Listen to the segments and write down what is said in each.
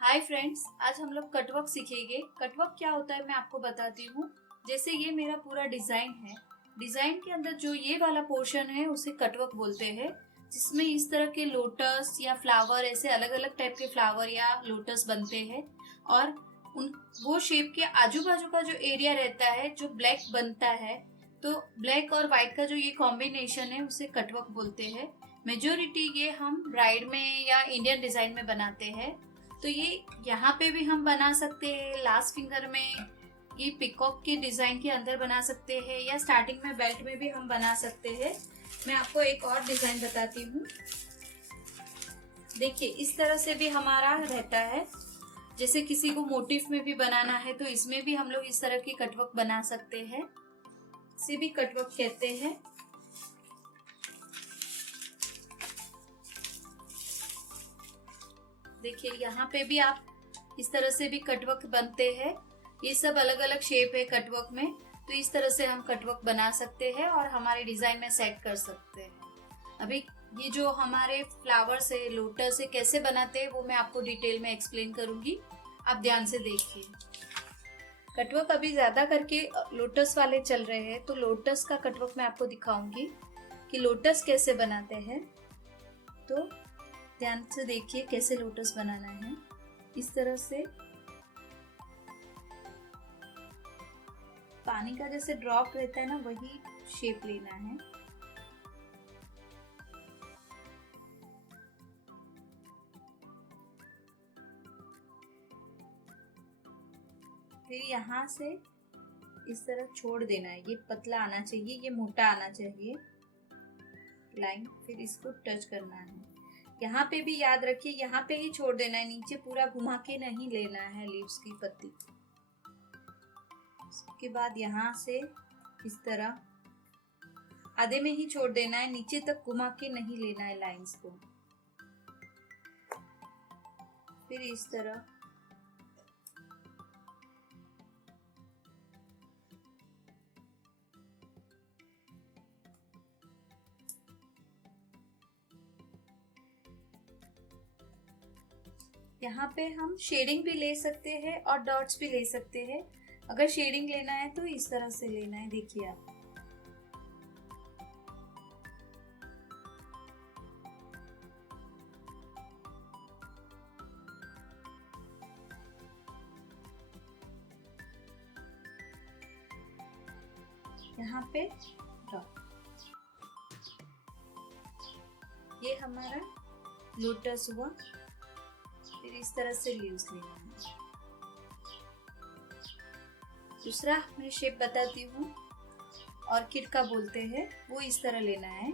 Hi friends, आज हम लोग कटवर्क सीखेंगे। कटवर्क क्या होता है मैं आपको बताती हूँ। जैसे ये मेरा पूरा डिजाइन है। डिजाइन के अंदर जो ये वाला पोर्शन है उसे कटवर्क बोलते हैं, जिसमें इस तरह के लोटस या फ्लावर, ऐसे अलग अलग टाइप के फ्लावर या लोटस बनते हैं। और उन वो शेप के आजू बाजू का जो एरिया रहता है जो ब्लैक बनता है, तो ब्लैक और व्हाइट का जो ये कॉम्बिनेशन है उसे कटवर्क बोलते हैं। मेजोरिटी ये हम ब्राइड में या इंडियन डिजाइन में बनाते हैं। तो ये यहाँ पे भी हम बना सकते हैं, लास्ट फिंगर में ये पिकॉक के डिजाइन के अंदर बना सकते हैं, या स्टार्टिंग में बेल्ट में भी हम बना सकते हैं। मैं आपको एक और डिजाइन बताती हूँ। देखिए, इस तरह से भी हमारा रहता है। जैसे किसी को मोटिफ में भी बनाना है तो इसमें भी हम लोग इस तरह की कटवर्क बना सकते हैं। इसे भी कटवर्क कहते हैं। देखिए, यहाँ पे भी आप इस तरह से भी कटवर्क बनते हैं। ये सब अलग अलग शेप है कटवर्क में, तो इस तरह से हम कटवर्क बना सकते हैं और हमारे डिजाइन में सेट कर सकते हैं। अभी ये जो हमारे फ्लावर्स है, लोटस है, कैसे बनाते हैं वो मैं आपको डिटेल में एक्सप्लेन करूंगी। आप ध्यान से देखिए। कटवर्क अभी ज्यादा करके लोटस वाले चल रहे हैं, तो लोटस का कटवर्क मैं आपको दिखाऊंगी कि लोटस कैसे बनाते हैं। तो ध्यान से देखिए कैसे लोटस बनाना है। इस तरह से पानी का जैसे ड्रॉप रहता है ना, वही शेप लेना है। फिर यहाँ से इस तरह छोड़ देना है। ये पतला आना चाहिए, ये मोटा आना चाहिए लाइन। फिर इसको टच करना है। यहाँ पे भी याद रखिए, यहाँ पे ही छोड़ देना है, नीचे पूरा घुमा के नहीं लेना है लीव्स की पत्ती। उसके बाद यहाँ से इस तरह आधे में ही छोड़ देना है, नीचे तक घुमा के नहीं लेना है लाइंस को। फिर इस तरह यहाँ पे हम शेडिंग भी ले सकते हैं और डॉट्स भी ले सकते हैं। अगर शेडिंग लेना है तो इस तरह से लेना है। देखिए आप, यहाँ पे डॉट। ये हमारा लोटस हुआ। फिर इस तरह से लीव्स लेना है। दूसरा मैं शेप बताती हूँ, ऑर्किड का बोलते हैं, वो इस तरह लेना है।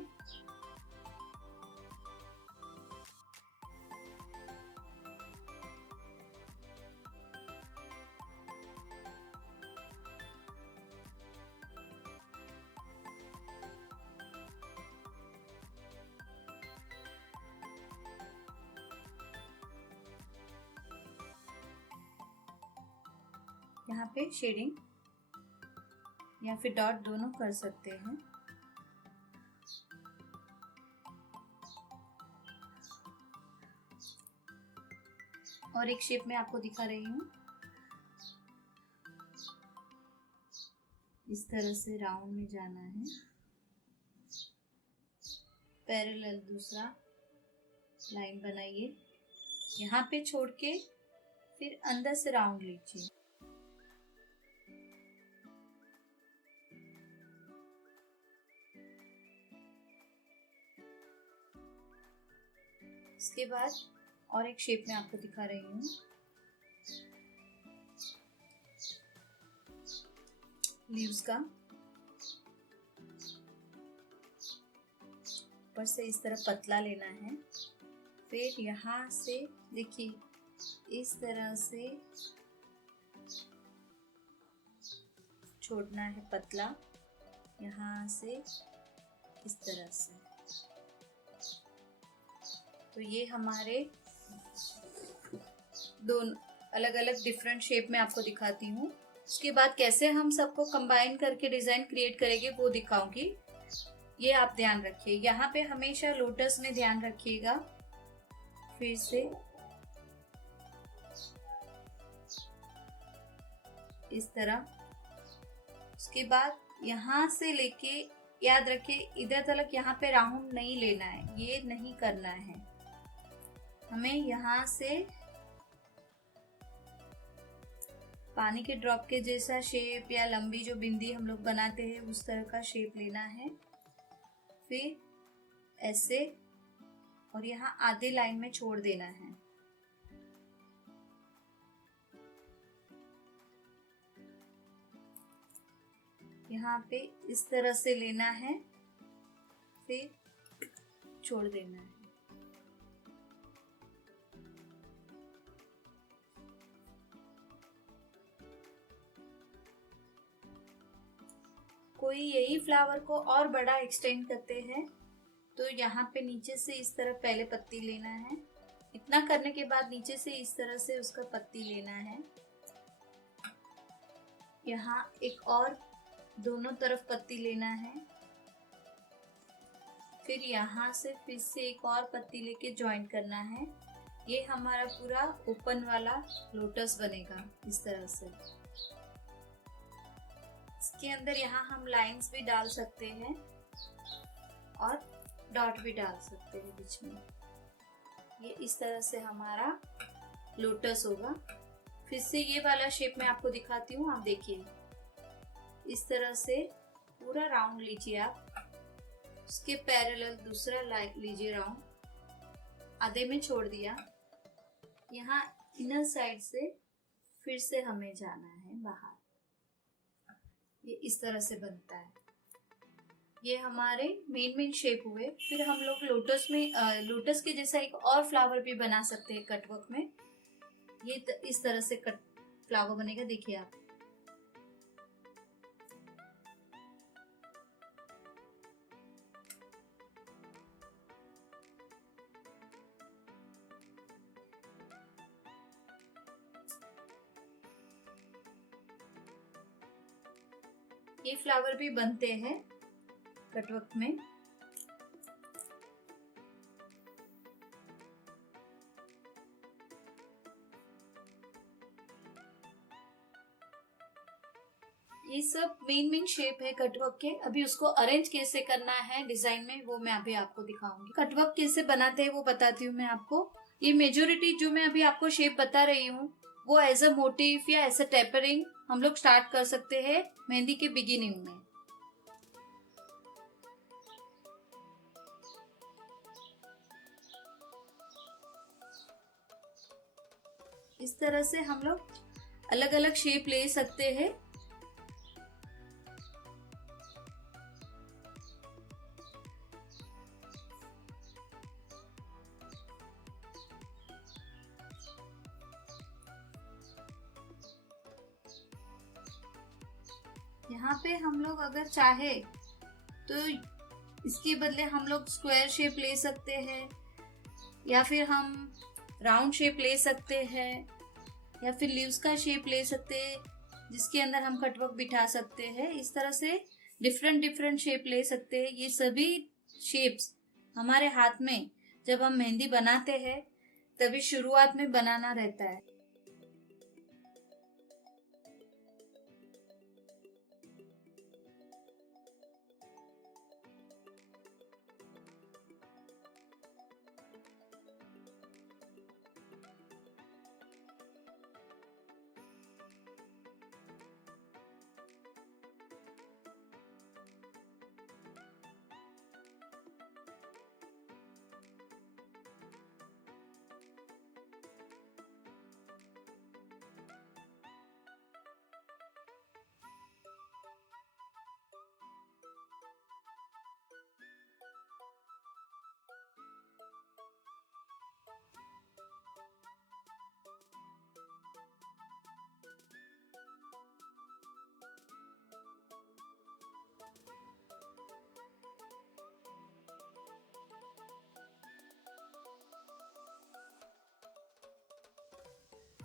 यहाँ पे शेडिंग या फिर डॉट दोनों कर सकते हैं। और एक शेप मैं आपको दिखा रही हूँ। इस तरह से राउंड में जाना है, पैरेलल दूसरा लाइन बनाइए, यहाँ पे छोड़ के फिर अंदर से राउंड लीजिए। इसके बाद और एक शेप में आपको दिखा रही हूँ। लीव्स का ऊपर से इस तरह पतला लेना है। फिर यहाँ से देखिए, इस तरह से छोड़ना है पतला, यहाँ से इस तरह से। तो ये हमारे दोनों अलग अलग डिफरेंट शेप में आपको दिखाती हूँ। उसके बाद कैसे हम सबको कंबाइन करके डिजाइन क्रिएट करेंगे वो दिखाऊंगी। ये आप ध्यान रखिए। यहाँ पे हमेशा लोटस में ध्यान रखिएगा। फिर से इस तरह। उसके बाद यहाँ से लेके, याद रखिए इधर तक यहाँ पे राउंड नहीं लेना है, ये नहीं करना है हमें। यहाँ से पानी के ड्रॉप के जैसा शेप या लंबी जो बिंदी हम लोग बनाते हैं उस तरह का शेप लेना है। फिर ऐसे, और यहाँ आधे लाइन में छोड़ देना है। यहाँ पे इस तरह से लेना है, फिर छोड़ देना है। कोई यही फ्लावर को और बड़ा एक्सटेंड करते हैं तो यहाँ पे नीचे से इस तरह पहले पत्ती लेना है। इतना करने के बाद नीचे से इस तरह से उसका पत्ती लेना है। यहाँ एक और दोनों तरफ पत्ती लेना है। फिर यहाँ से फिर से एक और पत्ती लेके ज्वाइन करना है। ये हमारा पूरा ओपन वाला लोटस बनेगा इस तरह से। इसके अंदर यहाँ हम लाइंस भी डाल सकते हैं और डॉट भी डाल सकते हैं बीच में। ये इस तरह से हमारा लोटस होगा। फिर से ये वाला शेप मैं आपको दिखाती हूँ, आप देखिए। इस तरह से पूरा राउंड लीजिए आप। उसके पैरेलल दूसरा लीजिए राउंड, आधे में छोड़ दिया। यहाँ इनर साइड से फिर से हमें जाना है बाहर। ये इस तरह से बनता है। ये हमारे मेन शेप हुए। फिर हम लोग लोटस में लोटस के जैसा एक और फ्लावर भी बना सकते हैं कटवर्क में। ये इस तरह से कट फ्लावर बनेगा, देखिए आप। ये फ्लावर भी बनते हैं कटवर्क में। ये सब मेन शेप है कटवर्क के। अभी उसको अरेंज कैसे करना है डिजाइन में, वो मैं अभी आपको दिखाऊंगी। कटवर्क कैसे बनाते हैं वो बताती हूँ मैं आपको। ये मेजोरिटी जो मैं अभी आपको शेप बता रही हूँ वो एज अ मोटिव या एज अ टेपरिंग हम लोग स्टार्ट कर सकते हैं मेहंदी के बिगिनिंग में। इस तरह से हम लोग अलग अलग शेप ले सकते हैं। यहाँ पे हम लोग अगर चाहे तो इसके बदले हम लोग स्क्वायर शेप ले सकते हैं, या फिर हम राउंड शेप ले सकते हैं, या फिर लीव्स का शेप ले सकते हैं जिसके अंदर हम कटवर्क बिठा सकते हैं। इस तरह से डिफरेंट शेप ले सकते हैं। ये सभी शेप्स हमारे हाथ में जब हम मेहंदी बनाते हैं तभी शुरुआत में बनाना रहता है।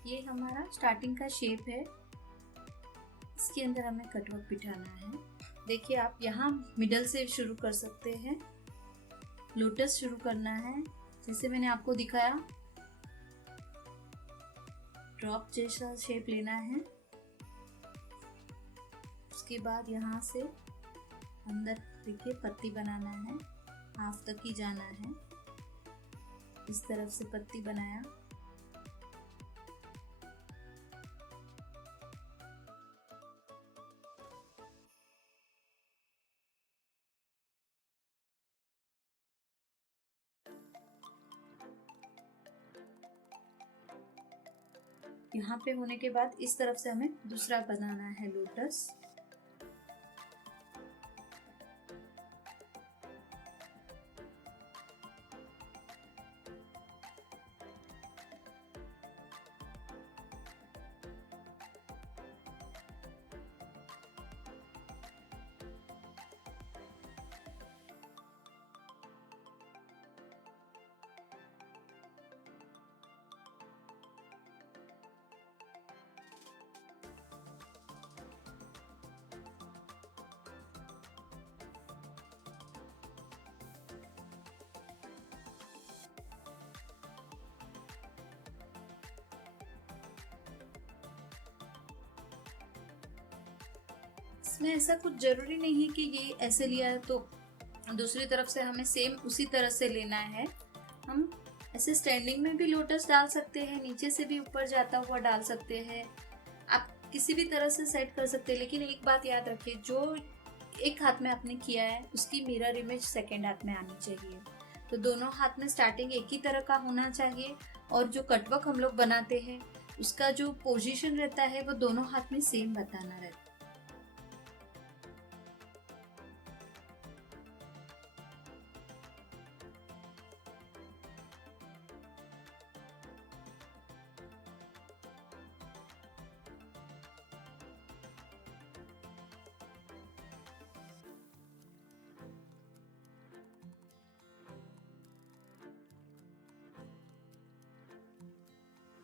ये हमारा स्टार्टिंग का शेप है। इसके अंदर हमें कटवर्क बिठाना है। देखिए आप यहाँ मिडल से शुरू कर सकते हैं। लोटस शुरू करना है जैसे मैंने आपको दिखाया। ड्रॉप जैसा शेप लेना है। उसके बाद यहाँ से अंदर देखिए पत्ती बनाना है, हाफ तक ही जाना है। इस तरफ से पत्ती बनाया। यहाँ पे होने के बाद इस तरफ से हमें दूसरा बनाना है लोटस। इसमें ऐसा कुछ जरूरी नहीं है कि ये ऐसे लिया है तो दूसरी तरफ से हमें सेम उसी तरह से लेना है। हम ऐसे स्टैंडिंग में भी लोटस डाल सकते हैं, नीचे से भी ऊपर जाता हुआ डाल सकते हैं, आप किसी भी तरह से सेट कर सकते हैं। लेकिन एक बात याद रखिए, जो एक हाथ में आपने किया है उसकी मिरर इमेज सेकेंड हाथ में आनी चाहिए। तो दोनों हाथ में स्टार्टिंग एक ही तरह का होना चाहिए और जो कटवर्क हम लोग बनाते हैं उसका जो पोजीशन रहता है वो दोनों हाथ में सेम बताना रहता है।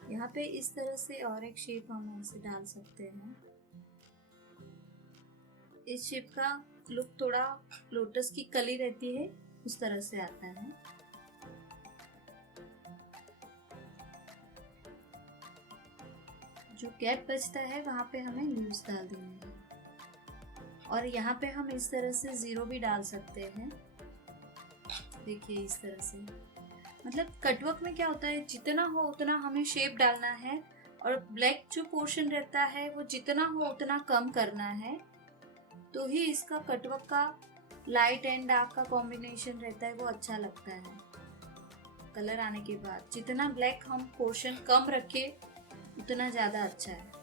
यहाँ पे इस तरह से और एक शेप हम ऐसे डाल सकते हैं। इस शेप का लुक थोड़ा लोटस की कली रहती है उस तरह से आता है। जो गैप बचता है वहाँ पे हमें लीव्स डाल देने हैं और यहाँ पे हम इस तरह से जीरो भी डाल सकते हैं। देखिए इस तरह से, मतलब कटवर्क में क्या होता है, जितना हो उतना हमें शेप डालना है और ब्लैक जो पोर्शन रहता है वो जितना हो उतना कम करना है, तो ही इसका कटवर्क का लाइट एंड डार्क का कॉम्बिनेशन रहता है वो अच्छा लगता है। कलर आने के बाद जितना ब्लैक हम पोर्शन कम रखे उतना ज़्यादा अच्छा है।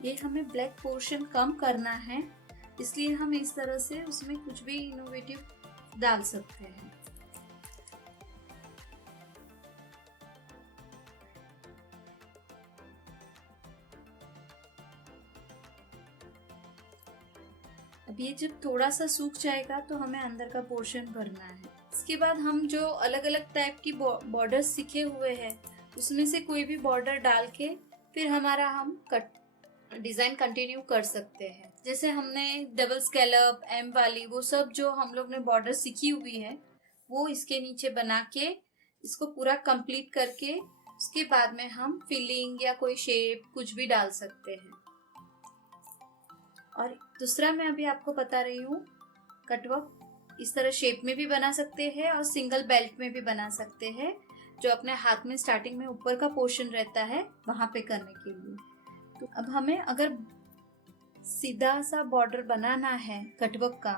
ये हमें ब्लैक पोर्शन कम करना है, इसलिए हम इस तरह से उसमें कुछ भी इनोवेटिव डाल सकते हैं। अब ये जब थोड़ा सा सूख जाएगा तो हमें अंदर का पोर्शन भरना है। इसके बाद हम जो अलग अलग टाइप की बॉर्डर सीखे हुए हैं उसमें से कोई भी बॉर्डर डाल के फिर हमारा हम डिजाइन कंटिन्यू कर सकते हैं। जैसे हमने डबल स्कैलप, एम वाली, वो सब जो हम लोग ने बॉर्डर सीखी हुई है वो इसके नीचे बना के इसको पूरा कंप्लीट करके उसके बाद में हम फिलिंग या कोई शेप कुछ भी डाल सकते हैं। और दूसरा मैं अभी आपको बता रही हूँ, कटवर्क इस तरह शेप में भी बना सकते हैं और सिंगल बेल्ट में भी बना सकते हैं, जो अपने हाथ में स्टार्टिंग में ऊपर का पोर्शन रहता है वहां पे करने के लिए। तो अब हमें अगर सीधा सा बॉर्डर बनाना है कटवर्क का,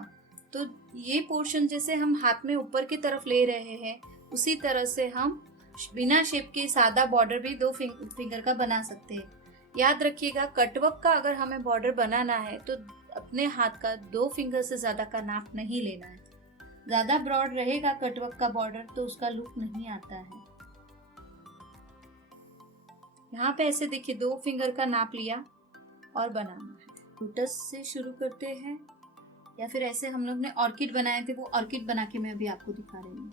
तो ये पोर्शन जैसे हम हाथ में ऊपर की तरफ ले रहे हैं उसी तरह से हम बिना शेप के सादा बॉर्डर भी दो फिंगर का बना सकते हैं। याद रखिएगा, कटवर्क का अगर हमें बॉर्डर बनाना है तो अपने हाथ का 2 फिंगर से ज्यादा का नाप नहीं लेना है। ज्यादा ब्रॉड रहेगा कटवर्क का बॉर्डर तो उसका लुक नहीं आता है। यहाँ पे ऐसे देखिए 2 फिंगर का नाप लिया और बनाना है। लोटस से शुरू करते हैं। या फिर ऐसे हम लोग ने ऑर्किड बनाए थे, वो ऑर्किड बना के मैं अभी आपको दिखा रही हूँ।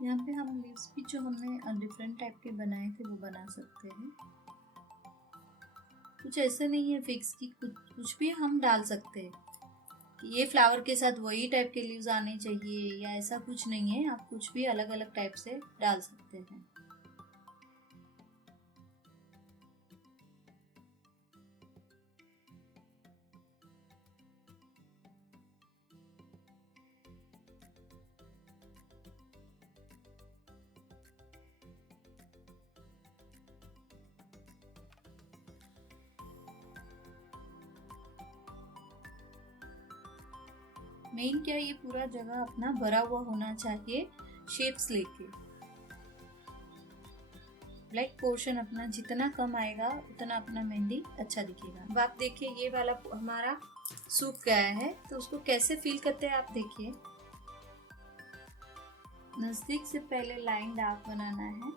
यहाँ पे हम लीव्स भी जो हमने डिफरेंट टाइप के बनाए थे वो बना सकते हैं। कुछ ऐसे नहीं है फिक्स कि कुछ भी हम डाल सकते हैं कि ये फ्लावर के साथ वही टाइप के लीव्स आने चाहिए, या ऐसा कुछ नहीं है। आप कुछ भी अलग अलग टाइप से डाल सकते हैं। मेन क्या, ये पूरा जगह अपना भरा हुआ होना चाहिए शेप्स लेके। ब्लैक पोर्शन अपना जितना कम आएगा उतना अपना मेहंदी अच्छा दिखेगा। अब आप देखिए ये वाला हमारा सूख गया है, तो उसको कैसे फील करते हैं आप देखिए। नजदीक से पहले लाइन डार्क बनाना है।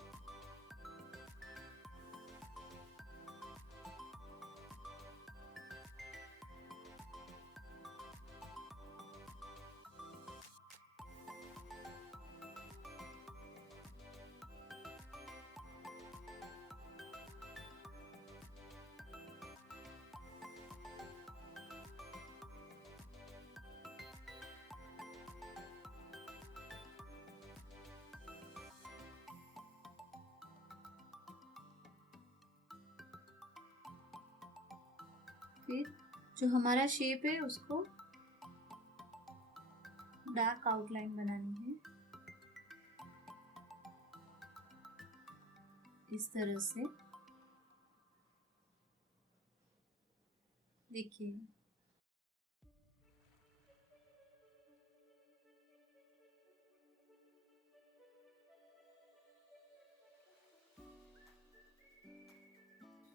फिर जो हमारा शेप है उसको डार्क आउटलाइन बनानी है इस तरह से। देखिए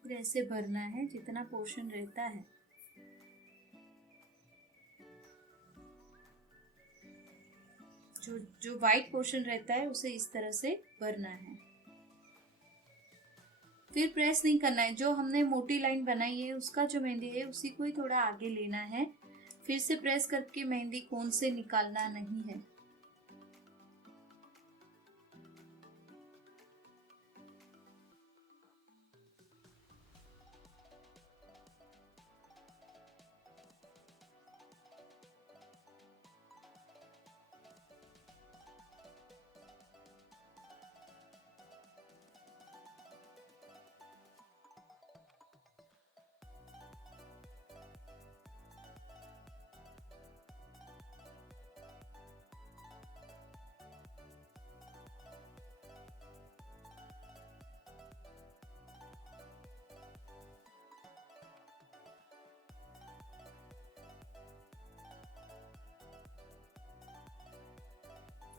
फिर ऐसे भरना है जितना पोर्शन रहता है। जो वाइट पोर्शन रहता है उसे इस तरह से भरना है। फिर प्रेस नहीं करना है। जो हमने मोटी लाइन बनाई है उसका जो मेहंदी है उसी को ही थोड़ा आगे लेना है। फिर से प्रेस करके मेहंदी कोन से निकालना नहीं है।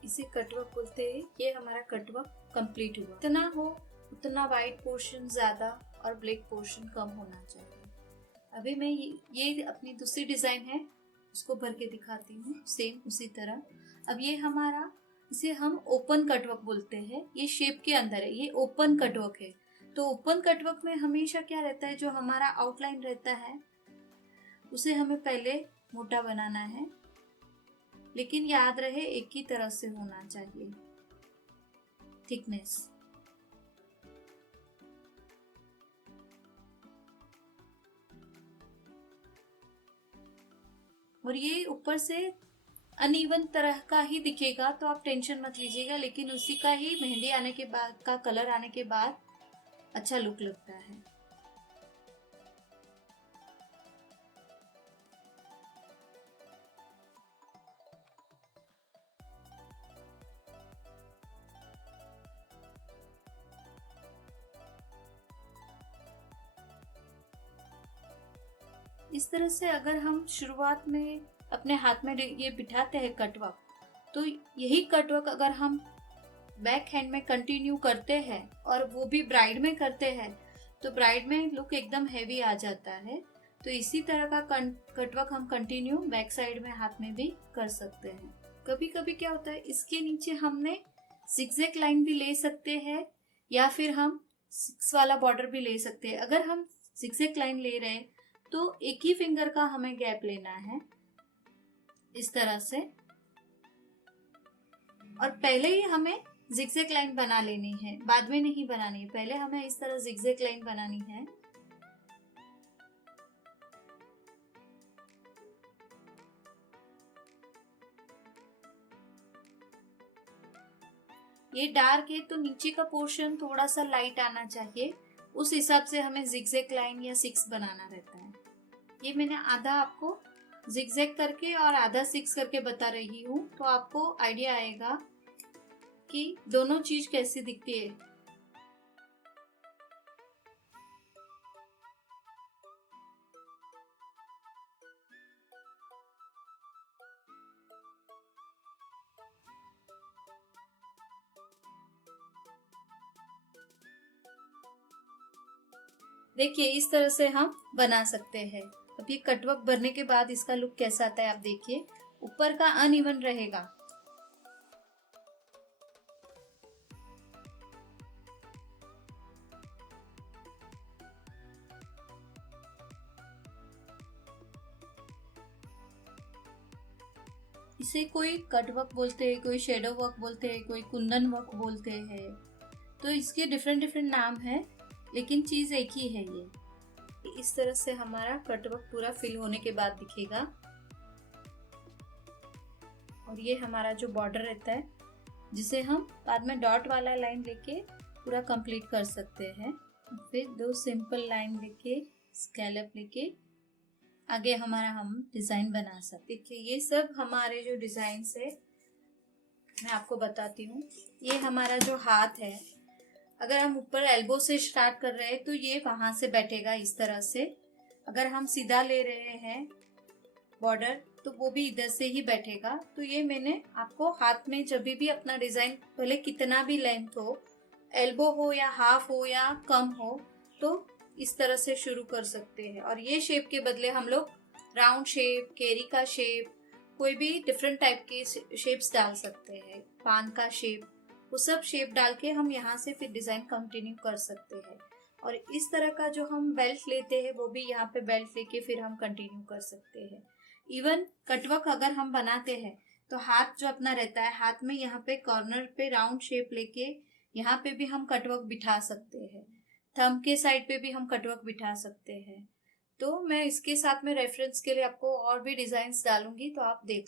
इसे कटवर्क बोलते हैं। ये हमारा कटवर्क कंप्लीट हुआ। इतना हो उतना वाइट पोर्शन ज्यादा और ब्लैक पोर्शन कम होना चाहिए। अभी मैं ये अपनी दूसरी डिजाइन है उसको भर के दिखाती हूँ सेम उसी तरह। अब ये हमारा, इसे हम ओपन कटवर्क बोलते हैं। ये शेप के अंदर है, ये ओपन कटवर्क है। तो ओपन कटवर्क में हमेशा क्या रहता है, जो हमारा आउटलाइन रहता है उसे हमें पहले मोटा बनाना है, लेकिन याद रहे एक ही तरह से होना चाहिए थिकनेस। और ये ऊपर से अनइवन तरह का ही दिखेगा, तो आप टेंशन मत लीजिएगा, लेकिन उसी का ही मेहंदी आने के बाद का कलर आने के बाद अच्छा लुक लगता है। इस तरह से अगर हम शुरुआत में अपने हाथ में ये बिठाते हैं कटवर्क, तो यही कटवर्क अगर हम बैक हैंड में कंटिन्यू करते हैं और वो भी ब्राइड में करते हैं, तो ब्राइड में लुक एकदम हैवी आ जाता है। तो इसी तरह का कटवर्क हम कंटिन्यू बैक साइड में हाथ में भी कर सकते हैं। कभी कभी क्या होता है, इसके नीचे हमने जिगजैग लाइन भी ले सकते हैं या फिर हम 6 वाला बॉर्डर भी ले सकते हैं। अगर हम जिगजैग लाइन ले रहे हैं तो एक ही फिंगर का हमें गैप लेना है इस तरह से, और पहले ही हमें जिगजैग लाइन बना लेनी है, बाद में नहीं बनानी है। पहले हमें इस तरह जिगजैग लाइन बनानी है। ये डार्क है तो नीचे का पोर्शन थोड़ा सा लाइट आना चाहिए, उस हिसाब से हमें जिगजैग लाइन या 6 बनाना रहता है। ये मैंने आधा आपको जिगजैग करके और आधा 6 करके बता रही हूँ, तो आपको आइडिया आएगा कि दोनों चीज कैसी दिखती है। देखिए इस तरह से हम बना सकते हैं। अब ये कटवर्क भरने के बाद इसका लुक कैसा आता है आप देखिए, ऊपर का अनइवन रहेगा। इसे कोई कट वर्क बोलते हैं, कोई शेडो वर्क बोलते हैं, कोई कुंदन वर्क बोलते हैं, तो इसके डिफरेंट डिफरेंट नाम है, लेकिन चीज एक ही है। ये इस तरह से हमारा कट वर्क पूरा फिल होने के बाद दिखेगा। और ये हमारा जो बॉर्डर रहता है, जिसे हम बाद में डॉट वाला लाइन लेके पूरा कंप्लीट कर सकते हैं। फिर 2 सिंपल लाइन लेके स्कैलप लेके आगे हमारा हम डिजाइन बना सकते। देखिए ये सब हमारे जो डिजाइन है मैं आपको बताती हूँ। ये हमारा जो हाथ है, अगर हम ऊपर एल्बो से स्टार्ट कर रहे हैं तो ये वहां से बैठेगा इस तरह से। अगर हम सीधा ले रहे हैं बॉर्डर तो वो भी इधर से ही बैठेगा। तो ये मैंने आपको हाथ में जब भी अपना डिजाइन, भले कितना भी लेंथ हो, एल्बो हो या हाफ हो या कम हो, तो इस तरह से शुरू कर सकते हैं। और ये शेप के बदले हम लोग राउंड शेप, केरी का शेप, कोई भी डिफरेंट टाइप के शेप्स डाल सकते हैं, पान का शेप, वो सब शेप डाल के हम यहाँ से फिर डिजाइन कंटिन्यू कर सकते हैं। और इस तरह का जो हम बेल्ट लेते हैं वो भी यहाँ पे बेल्ट लेके फिर हम कंटिन्यू कर सकते हैं। इवन कटवर्क अगर हम बनाते हैं तो हाथ जो अपना रहता है, हाथ में यहाँ पे कॉर्नर पे राउंड शेप लेके यहाँ पे भी हम कटवर्क बिठा सकते हैं। थंब के साइड पे भी हम कटवर्क बिठा सकते हैं। तो मैं इसके साथ में रेफरेंस के लिए आपको और भी डिजाइन्स डालूंगी, तो आप देख